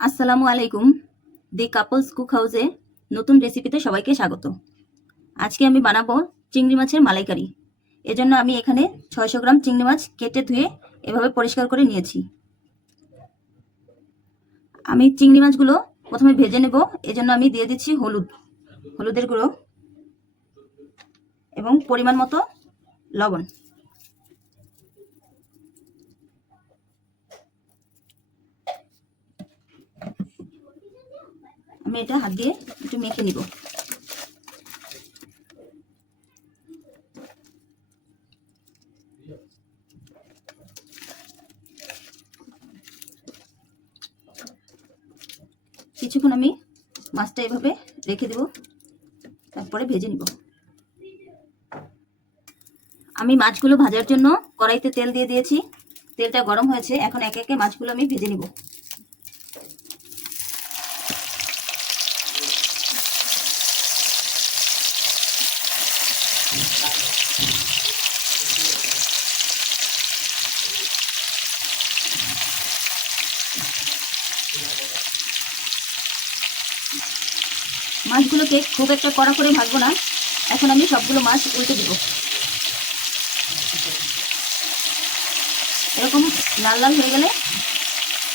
আসসালামু আলাইকুম। দি couples cook হাউসে নতুন রেসিপিতে সবাইকে স্বাগত। আজকে আমি বানাবো চিংড়ি মাছের মালাইকারি। এজন্য আমি এখানে ছয়শো গ্রাম চিংড়ি মাছ কেটে ধুয়ে এভাবে পরিষ্কার করে নিয়েছি। আমি চিংড়ি মাছগুলো প্রথমে ভেজে নেব। এজন্য আমি দিয়ে দিচ্ছি হলুদ, হলুদের গুঁড়ো এবং পরিমাণ মতো লবণ। আমি এটা হাত দিয়ে একটু মেখে নিব। কিছুক্ষণ আমি মাছটা এভাবে রেখে দেব, তারপরে ভেজে নিব। আমি মাছগুলো ভাজার জন্য কড়াইতে তেল দিয়ে দিয়েছি, তেলটা গরম হয়েছে, এখন একে একে মাছগুলো আমি ভেজে নিব। মাছগুলোকে খুব একটা কড়া করে ভাজবো না। এখন আমি সবগুলো মাছ উল্টে দেব। এরকম লাল লাল হয়ে গেলে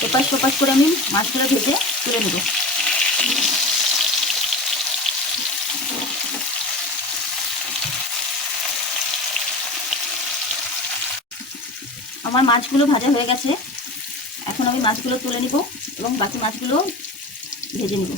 এপাশ ওপাশ করে আমি মাছগুলো ভেজে তুলে নেব। আমার মাছগুলো ভাজা হয়ে গেছে। এখন আমি মাছগুলো তুলে নিব এবং বাকি মাছগুলো ভেজে নিব।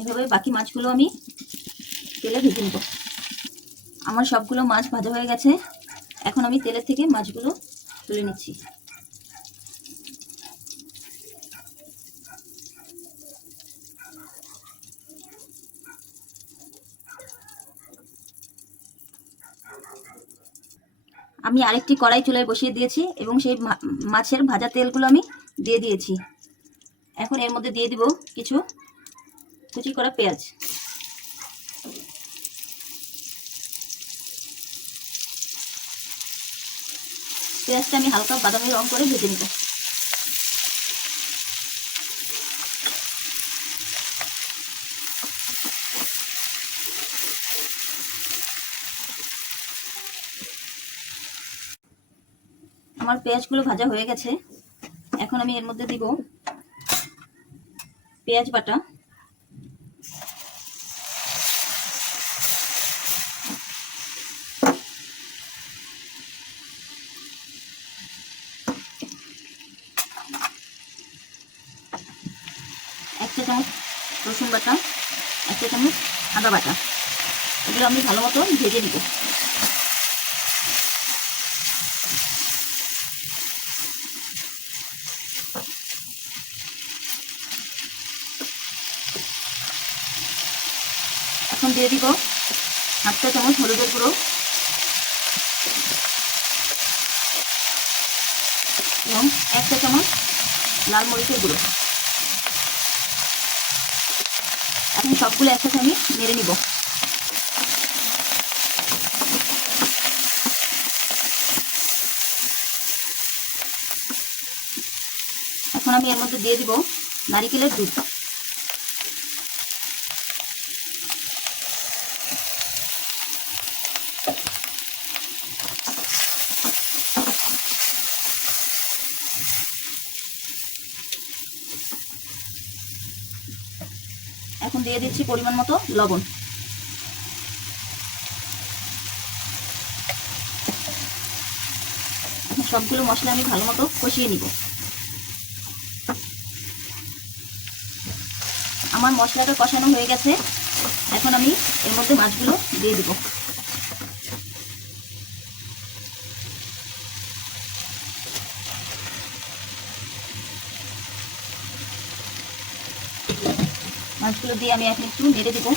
এভাবে বাকি মাছগুলো আমি তেলে ভেজে নেব। আমার সবগুলো মাছ ভাজা হয়ে গেছে। এখন আমি তেলের থেকে মাছগুলো তুলে নিচ্ছি। আমি আরেকটি কড়াই চুলায় বসিয়ে দিয়েছি এবং সেই মাছের ভাজা তেলগুলো আমি দিয়ে দিয়েছি। এখন এর মধ্যে দিয়ে দিব কিছু কুচি করা পেঁয়াজ। পেঁয়াজটা আমি হালকা বাদামি রং করে ভেজে নিব। আমার পেঁয়াজগুলো ভাজা হয়ে গেছে। এখন আমি এর মধ্যে দিব পেঁয়াজ বাটা। চামচ রসুন বাটা, এক চা চামচ আদা বাটা। এগুলো আমি ভালো মতো ভেজে দিব এখন দিয়ে দিব হাফ চা চামচ হলুদের গুঁড়ো। এবং এক চা চামচ লাল মরিচের গুঁড়ো। এখন সবগুলো একসাথে আমি মেরে নিব। এখন আমি এর মধ্যে দিয়ে দিব নারিকেলের দুধ। দিয়ে দিচ্ছি পরিমাণ মতো লবণ। সবগুলো মশলা আমি ভালো মতো কষিয়ে নিব। আমার মশলাটা কষানো হয়ে গেছে। এখন আমি এর মধ্যে মাছগুলো দিয়ে দিব। এগুলো দিয়ে আমি এখন একটু নেড়ে দেবো।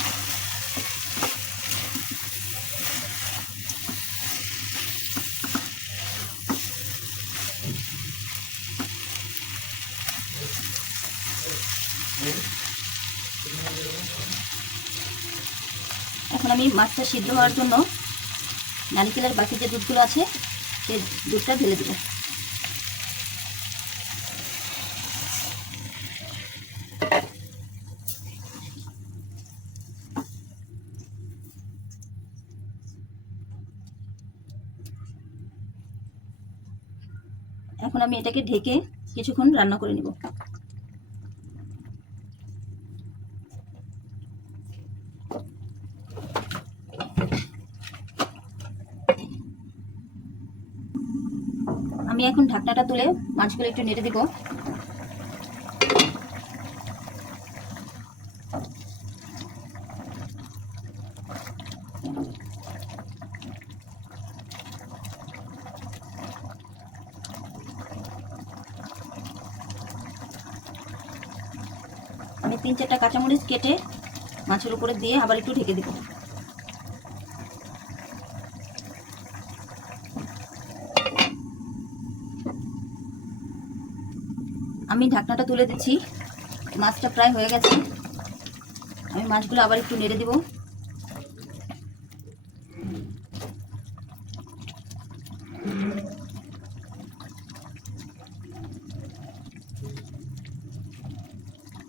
এখন আমি মাছটা সিদ্ধ হওয়ার জন্য নারিকেলের বাকি যে দুধগুলো আছে, সেই দুধটা ঢেলে দেবো। এখন আমি এটাকে ঢেকে কিছুক্ষণ রান্না করে নেব। আমি এখন ঢাকনাটা তুলে মাছগুলো একটু নেড়ে দিব। আমি তিন চারটা কাঁচামরিচ কেটে মাছের উপরে দিয়ে আবার একটু ঢেকে দিব। আমি ঢাকনাটা তুলে দিচ্ছি। মাছটা প্রায় হয়ে গেছে। আমি মাছগুলো আবার একটু নেড়ে দিব।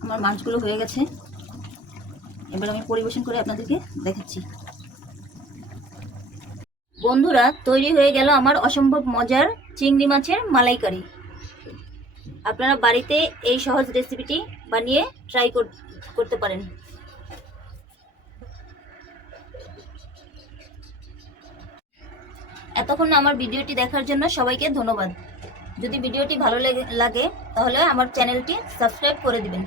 আমার মাছগুলো হয়ে গেছে। এবার আমি পরিবেশন করে আপনাদেরকে দেখাচ্ছি। বন্ধুরা, তৈরি হয়ে গেল আমার অসম্ভব মজার চিংড়ি মাছের মালাইকারি। আপনারা বাড়িতে এই সহজ রেসিপিটি বানিয়ে ট্রাই করতে পারেন। এতক্ষণ আমার ভিডিওটি দেখার জন্য সবাইকে ধন্যবাদ। যদি ভিডিওটি ভালো লেগে- তাহলে আমার চ্যানেলটি সাবস্ক্রাইব করে দিবেন।